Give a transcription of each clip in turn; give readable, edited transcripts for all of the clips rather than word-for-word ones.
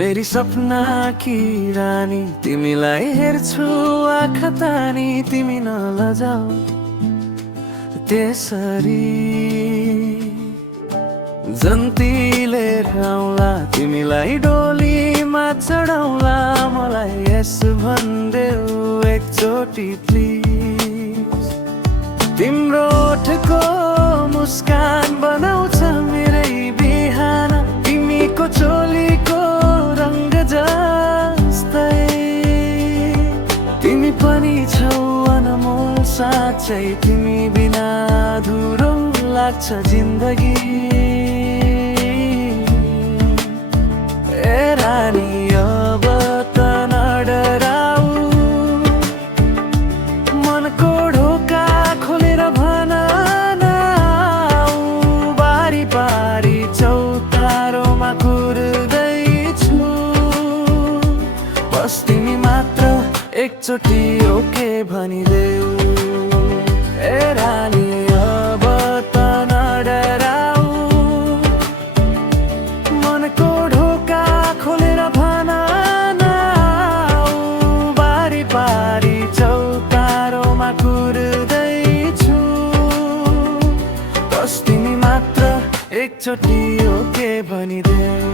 मेरी सपना की रानी, तिमीलाई हेर्छु आँखा तानी, तिमी नलजाऊ त्यसरी। जन्तीले आउँला तिमीलाई डोलीमा चढाउला, मलाई यस भन्देऊ एकचोटि प्लिज। तिम्रो ओठको मुस्कान बनाउँछ मेरै बिहान, तिमीको चोलीको रङ्ग जस्तै। तिमी पनि छौ अनमोल साँच्चै, तिमी बिना अधुरो लाग्छ जिन्दगी। ए रानी अब त नडराऊ, मनको ढोका खोलेर भन न आऊ। बारी बारी चौतारोमा कुर्दैछु, बस तिमी मात्र एकचोटि ओके भनिदेऊ। ए रानी अब त नडराऊ, मनको ढोका खोलेर भन न आऊ। बारी बारी चौतारोमा कुर्दैछु, बस तिमी मात्र एकचोटि ओके भनिदेऊ।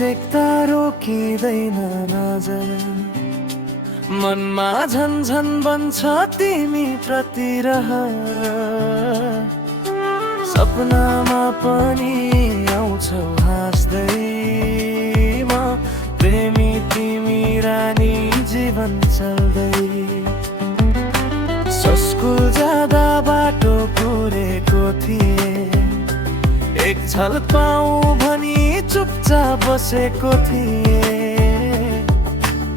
देख्दा रोकिँदैन नजर, मनमा झन बन्छ तिमी प्रति रहर। सपनामा पनि आउँछौ हाँस्दै म, प्रेमी तिमी रानी जीवन चल्दै। स्कुल जाँदा बाटो कुरेको थिए, एक छल पाऊँ भनी चुपचाप बसेको थिए।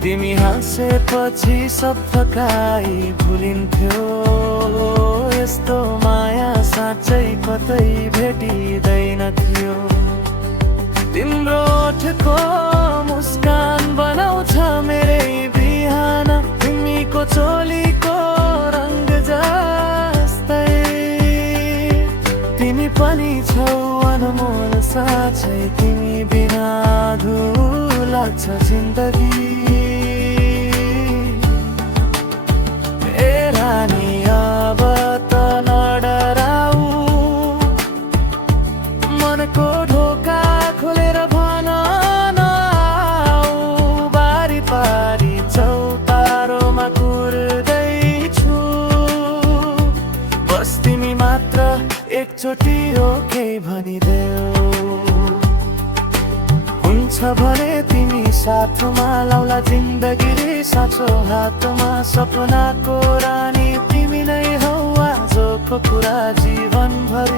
तिमी हाँसेपछि सब थकाइ भुलिन्थ्यो, यस्तो माया साँच्चै कतै भेटिँदैन थियो। तिम्रो ओठको मुस्कान बनाउँछ मेरै बिहान, तिमीको चोलीको रङ्ग जस्तै। तिमी पनि छौ अनमोल साँच्चै, तिमी बिना अधुरो लाग्छ जिन्दगी। ए रानी अब त नडराऊ, मनको ढोका खोलेर भन न आऊ। बारी बारी चौतारोमा कुर्दैछु, बस तिमी मात्र एकचोटि ओके भनिदेऊ। हुन्छ भने तिमी साथमा लाउला जिन्दगी साँचो हातमा। सपनाको रानी तिमी नै हौ, आजको कुरा जीवनभर